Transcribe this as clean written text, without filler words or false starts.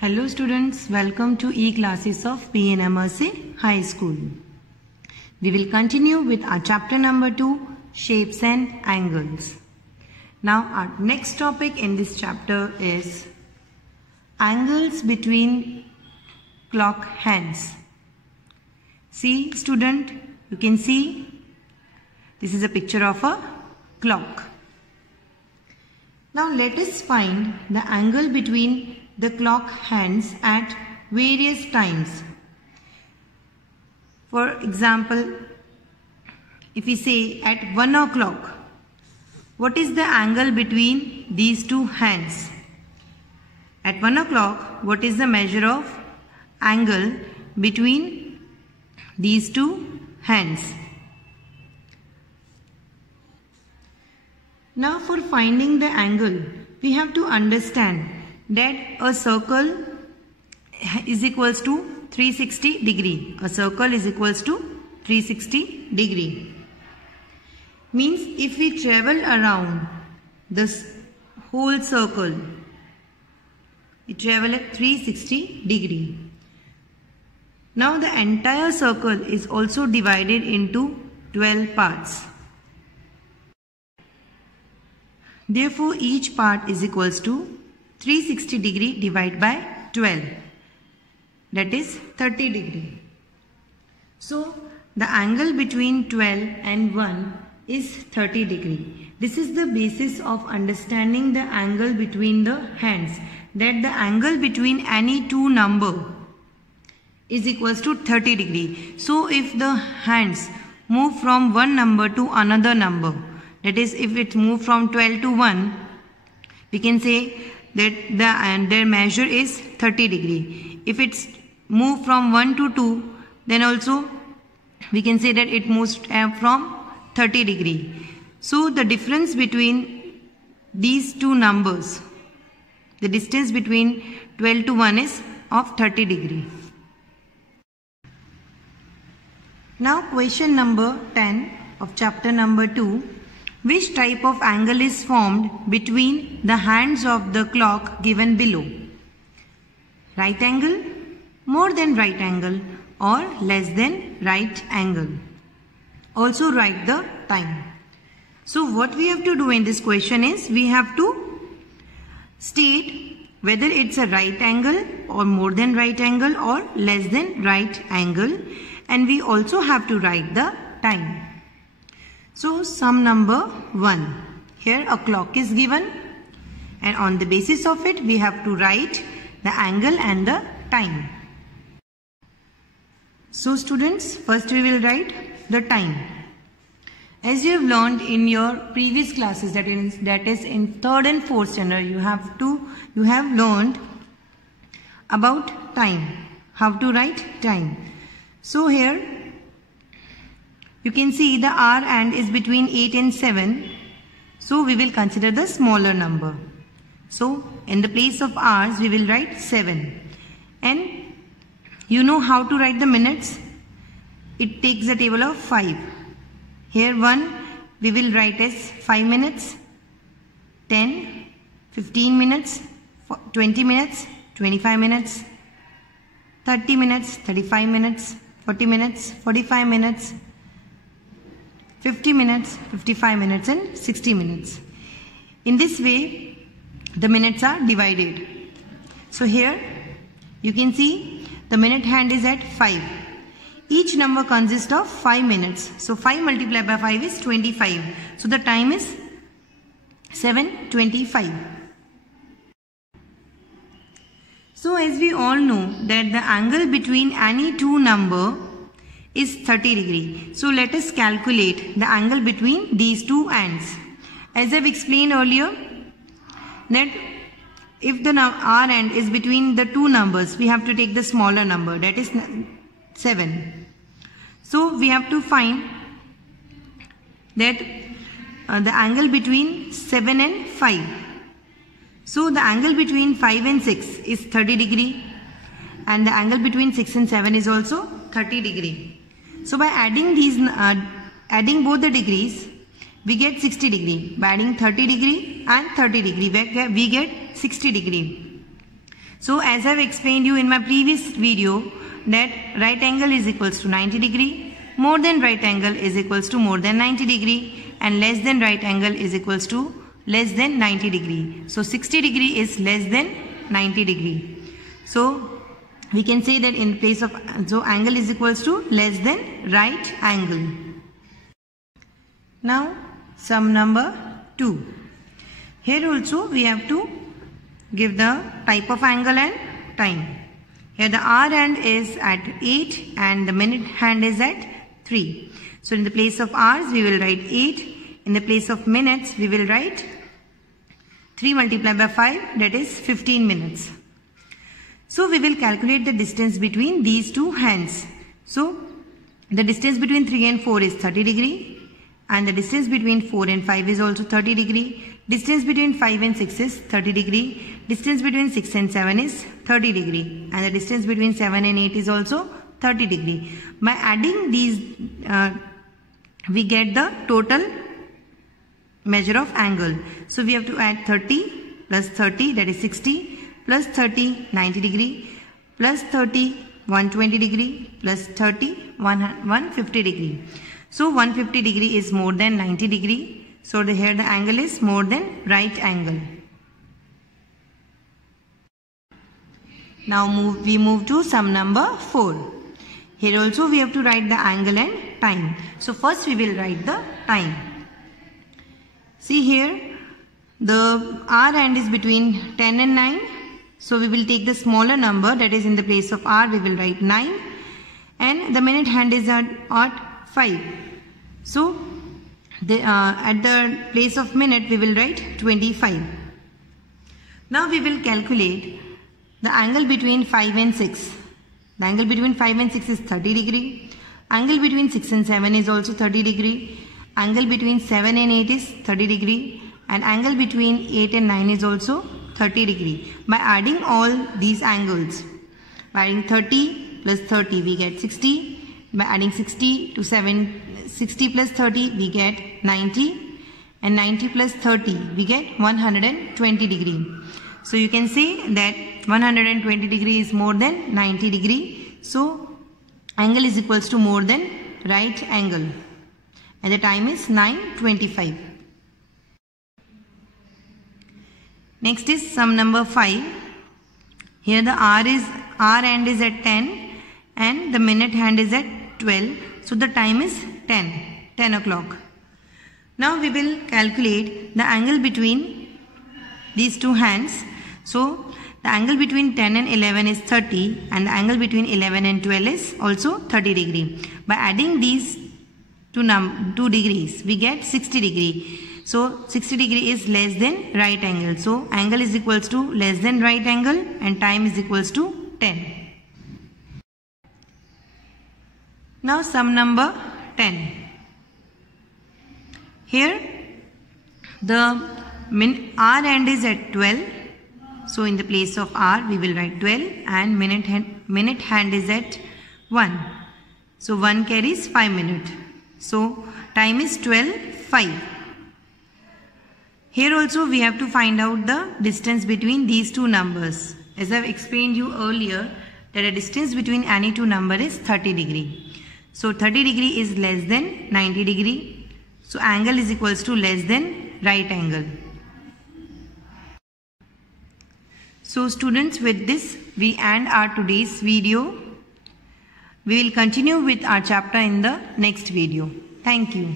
Hello students, welcome to e-classes of PNMRC High School. We will continue with our chapter number 2, Shapes and Angles. Now our next topic in this chapter is angles between clock hands. See student, you can see this is a picture of a clock. Now let us find the angle between the clock hands at various times. For example, if we say at 1 o'clock, what is the angle between these two hands? At 1 o'clock, what is the measure of angle between these two hands? Now for finding the angle, we have to understand that a circle is equals to 360 degree. A circle is equals to 360 degree. Means if we travel around this whole circle, we travel at 360 degree. Now the entire circle is also divided into 12 parts. Therefore each part is equals to 360 degree divided by 12, that is 30 degree. So the angle between 12 and 1 is 30 degree. This is the basis of understanding the angle between the hands, that the angle between any two number is equals to 30 degree. So if the hands move from one number to another number, that is if it move from 12 to 1, we can say that their measure is 30 degree. If it's moved from 1 to 2, then also we can say that it moves from 30 degree. So the difference between these two numbers, the distance between 12 to 1 is of 30 degree. Now question number 10 of chapter number 2. Which type of angle is formed between the hands of the clock given below? Right angle, more than right angle, or less than right angle. Also write the time. So what we have to do in this question is we have to state whether it's a right angle or more than right angle or less than right angle, and we also have to write the time. So sum number 1. Here a clock is given and on the basis of it we have to write the angle and the time. So students, first we will write the time. As you have learned in your previous classes, that is in 3rd and 4th standard, you have learned about time, how to write time. So here you can see the hour hand is between 8 and 7. So we will consider the smaller number. So in the place of hours we will write 7. And you know how to write the minutes. It takes a table of 5. Here 1 we will write as 5 minutes, 10, 15 minutes, 20 minutes, 25 minutes, 30 minutes, 35 minutes, 40 minutes, 45 minutes, 50 minutes, 55 minutes and 60 minutes. In this way the minutes are divided. So here you can see the minute hand is at 5. Each number consists of 5 minutes. So 5 multiplied by 5 is 25. So the time is 7:25. So as we all know that the angle between any two number is 30 degree. So let us calculate the angle between these two ends. As I've explained earlier, that if the hour end is between the two numbers, we have to take the smaller number, that is 7. So we have to find that the angle between 7 and 5. So the angle between 5 and 6 is 30 degree and the angle between 6 and 7 is also 30 degree. So by adding both the degrees, we get 60 degree. By adding 30 degree and 30 degree, we get 60 degree. So as I have explained you in my previous video that right angle is equals to 90 degree, more than right angle is equals to more than 90 degree, and less than right angle is equals to less than 90 degree. So 60 degree is less than 90 degree. So we can say that in place of, so angle is equals to less than right angle. Now sum number 2. Here also we have to give the type of angle and time. Here the hour hand is at 8 and the minute hand is at 3. So in the place of hours we will write 8. In the place of minutes we will write 3 multiplied by 5, that is 15 minutes. So we will calculate the distance between these two hands. So the distance between 3 and 4 is 30 degree, and the distance between 4 and 5 is also 30 degree. Distance between 5 and 6 is 30 degree. Distance between 6 and 7 is 30 degree. And the distance between 7 and 8 is also 30 degree. By adding these, we get the total measure of angle. So we have to add 30 plus 30, that is 60, plus 30, 90 degree, plus 30, 120 degree, plus 30, 150 degree. So 150 degree is more than 90 degree. So here the angle is more than right angle. Now we move to sum number 4. Here also we have to write the angle and time. So first we will write the time. See here, the hour hand is between 10 and 9. So we will take the smaller number, that is in the place of hour we will write 9. And the minute hand is at 5. So at the place of minute we will write 25. Now we will calculate the angle between 5 and 6. The angle between 5 and 6 is 30 degree. Angle between 6 and 7 is also 30 degree. Angle between 7 and 8 is 30 degree. And angle between 8 and 9 is also 30 degree. By adding all these angles, by adding 30 plus 30 we get 60. By adding 60 to 60 plus 30 we get 90. And 90 plus 30 we get 120 degree. So you can say that 120 degree is more than 90 degree. So angle is equals to more than right angle. And the time is 9:25. Next is sum number 5. Here the hour hand is at 10 and the minute hand is at 12. So the time is 10 o'clock. Now we will calculate the angle between these two hands. So the angle between 10 and 11 is 30 and the angle between 11 and 12 is also 30 degree. By adding these two degrees we get 60 degree. So 60 degree is less than right angle. So angle is equals to less than right angle and time is equals to 10. Now sum number 10. Here the hour hand is at 12. So in the place of hour we will write 12 and minute hand is at 1. So 1 carries 5 minutes. So time is 12:05. Here also we have to find out the distance between these two numbers. As I have explained you earlier that the distance between any two number is 30 degree. So 30 degree is less than 90 degree. So angle is equals to less than right angle. So students, with this we end our today's video. We will continue with our chapter in the next video. Thank you.